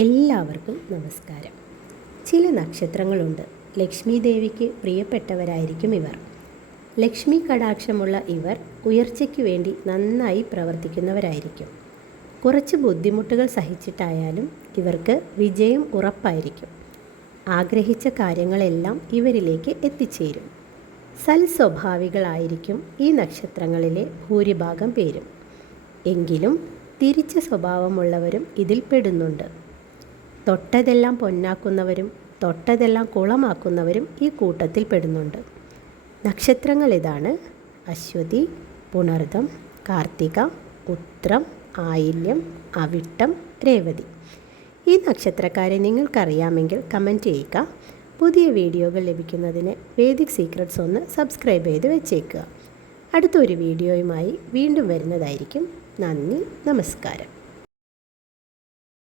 എല്ലാവർക്കും നമസ്കാരം. ചില നക്ഷത്രങ്ങളുണ്ട്. ലക്ഷ്മി ദേവിക്ക് പ്രിയപ്പെട്ടവരായിരിക്കും ഇവർ. ലക്ഷ്മി കടാക്ഷമുള്ള ഇവർ ഉയർച്ചയ്ക്ക് വേണ്ടി നന്നായി പ്രവർത്തിക്കുന്നവരായിരിക്കും. കുറച്ച് ബുദ്ധിമുട്ടുകൾ സഹിച്ചിട്ടായാലും ഇവർക്ക് വിജയം ഉറപ്പായിരിക്കും. ആഗ്രഹിച്ച കാര്യങ്ങളെല്ലാം ഇവരിലേക്ക് എത്തിച്ചേരും. സൽസ്വഭാവികളായിരിക്കും ഈ നക്ഷത്രങ്ങളിലെ ഭൂരിഭാഗം പേരും. എങ്കിലും തിരിച്ച സ്വഭാവമുള്ളവരും ഇതിൽ പെടുന്നുണ്ട്. തൊട്ടതെല്ലാം പൊന്നാക്കുന്നവരും തൊട്ടതെല്ലാം കുളമാക്കുന്നവരും ഈ കൂട്ടത്തിൽ പെടുന്നുണ്ട്. നക്ഷത്രങ്ങൾ ഇതാണ്: അശ്വതി, പുണർദം, കാർത്തിക, ഉത്രം, ആയില്യം, അവിട്ടം, രേവതി. ഈ നക്ഷത്രക്കാരെ നിങ്ങൾക്കറിയാമെങ്കിൽ കമൻറ്റ് ചെയ്യുക. പുതിയ വീഡിയോകൾ ലഭിക്കുന്നതിന് വേദിക് സീക്രട്സ് ഒന്ന് സബ്സ്ക്രൈബ് ചെയ്ത് വെച്ചേക്കുക. അടുത്തൊരു വീഡിയോയുമായി വീണ്ടും വരുന്നതായിരിക്കും. നന്ദി, നമസ്കാരം.